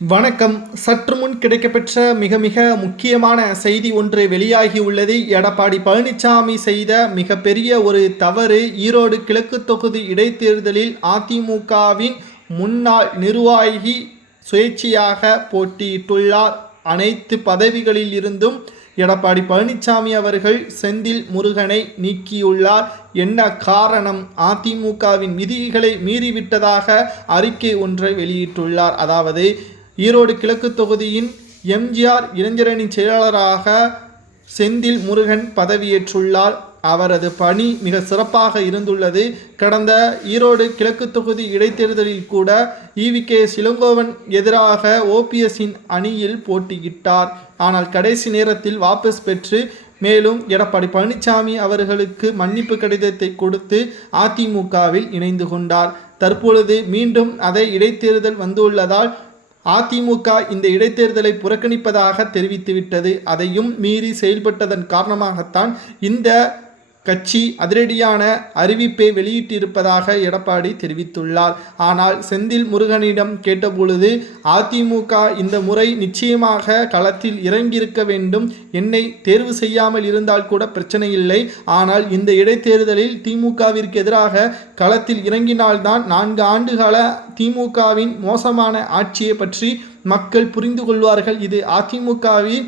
வணக்கம். சற்று முன் கிடைக்கப்பெற்ற மிக மிக முக்கியமான செய்தி ஒன்று வெளியாகி உள்ளது. எடப்பாடி பழனிசாமி செய்த மிகப்பெரிய ஒரு தவறு ஈரோடு கிழக்கு தொகுதி இடைத்தேர்தலில் அதிமுகவின் முன்னாள் நிர்வாகி சுயேட்சையாக போட்டியிட்டுள்ளார். அனைத்து பதவிகளில் இருந்தும் எடப்பாடி பழனிசாமி அவர்கள் செந்தில் முருகனை நீக்கியுள்ளார். என்ன காரணம்? அதிமுகவின் விதிகளை மீறிவிட்டதாக அறிக்கை ஒன்றை வெளியிட்டுள்ளார். அதாவது ஈரோடு கிழக்கு தொகுதியின் எம்ஜிஆர் இளைஞரணி செயலாளராக செந்தில் முருகன் பதவியேற்றுள்ளார். அவரது பணி மிக சிறப்பாக இருந்துள்ளது. கடந்த ஈரோடு கிழக்கு தொகுதி இடைத்தேர்தலில் கூட ஈவி கே சிலங்கோவன் எதிராக ஓபிஎஸ்ஸின் அணியில் போட்டியிட்டார். ஆனால் கடைசி நேரத்தில் வாபஸ் பெற்று மேலும் எடப்பாடி பழனிசாமி அவர்களுக்கு மன்னிப்பு கடிதத்தை கொடுத்து அதிமுகவில் இணைந்து கொண்டார். தற்பொழுது மீண்டும் அதை இடைத்தேர்தல் வந்துள்ளதால் அதிமுக இந்த இடைத்தேர்தலை புறக்கணிப்பதாக தெரிவித்துவிட்டது. அதையும் மீறி செயல்பட்டதன் காரணமாகத்தான் இந்த கட்சி அதிரடியான அறிவிப்பை வெளியிட்டிருப்பதாக எடப்பாடி தெரிவித்துள்ளார். ஆனால் செந்தில் முருகனிடம் கேட்டபொழுது அதிமுக இந்த முறை நிச்சயமாக களத்தில் இறங்கியிருக்க வேண்டும். என்னை தேர்வு செய்யாமல் இருந்தால் கூட பிரச்சனை இல்லை. ஆனால் இந்த இடைத்தேர்தலில் திமுகவிற்கு எதிராக களத்தில் இறங்கினால்தான் நான்கு ஆண்டுகால திமுகவின் மோசமான ஆட்சியை பற்றி மக்கள் புரிந்து கொள்வார்கள். இது அதிமுகவின்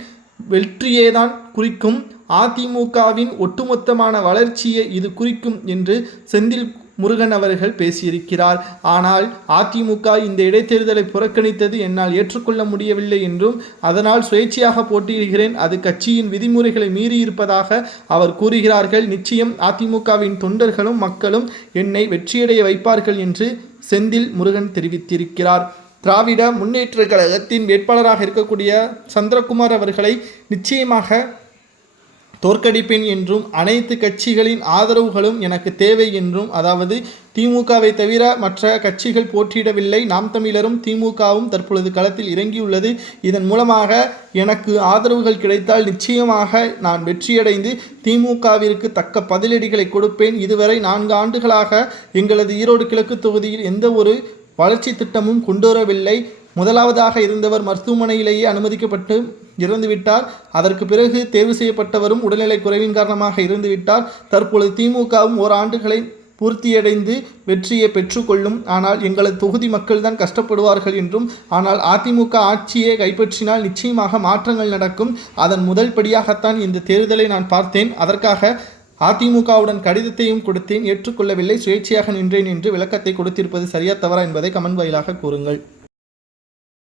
வெற்றியே தான் குறிக்கும். அதிமுகவின் ஒட்டுமொத்தமான வளர்ச்சியை இது குறிக்கும் என்று செந்தில் முருகன் அவர்கள் பேசியிருக்கிறார். ஆனால் அதிமுக இந்த இடைத்தேர்தலை புறக்கணித்தது என்னால் ஏற்றுக்கொள்ள முடியவில்லை என்றும் அதனால் சுயேட்சையாக போட்டியிடுகிறேன். அது கட்சியின் விதிமுறைகளை மீறியிருப்பதாக அவர் கூறுகிறார்கள். நிச்சயம் அதிமுகவின் தொண்டர்களும் மக்களும் என்னை வெற்றியடைய வைப்பார்கள் என்று செந்தில் முருகன் தெரிவித்திருக்கிறார். திராவிட முன்னேற்ற கழகத்தின் வேட்பாளராக இருக்கக்கூடிய சந்திரகுமார் அவர்களை நிச்சயமாக தோற்கடிப்பேன் என்றும் அனைத்து கட்சிகளின் ஆதரவுகளும் எனக்கு தேவை என்றும் அதாவது திமுகவை தவிர மற்ற கட்சிகள் போட்டியிடவில்லை நாம் தமிழரும் திமுகவும் தற்பொழுது களத்தில் இறங்கியுள்ளது. இதன் மூலமாக எனக்கு ஆதரவுகள் கிடைத்தால் நிச்சயமாக நான் வெற்றியடைந்து திமுகவிற்கு தக்க பதிலடிகளை கொடுப்பேன். இதுவரை நான்கு ஆண்டுகளாக எங்களது ஈரோடு கிழக்கு தொகுதியில் எந்த ஒரு வளர்ச்சி திட்டமும் கொண்டு வரவில்லை. முதலாவதாக இருந்தவர் மருத்துவமனையிலேயே அனுமதிக்கப்பட்டு இறந்துவிட்டார். அதற்கு பிறகு தேர்வு செய்யப்பட்டவரும் உடல்நிலை குறைவின் காரணமாக இருந்துவிட்டார் தற்பொழுது திமுகவும் ஓராண்டுகளை பூர்த்தியடைந்து வெற்றியை பெற்றுக்கொள்ளும். ஆனால் எங்களது தொகுதி மக்கள் தான் கஷ்டப்படுவார்கள் என்றும் ஆனால் அதிமுக ஆட்சியை கைப்பற்றினால் நிச்சயமாக மாற்றங்கள் நடக்கும். அதன் முதல் படியாகத்தான் இந்த தேர்தலை நான் பார்த்தேன். அதற்காக அதிமுகவுடன் கடிதத்தையும் கொடுத்தேன். ஏற்றுக்கொள்ளவில்லை. சுயேட்சையாக நின்றேன் என்று விளக்கத்தை கொடுத்திருப்பது சரியா தவறா என்பதை கமெண்ட் வாயிலாக கூறுங்கள்.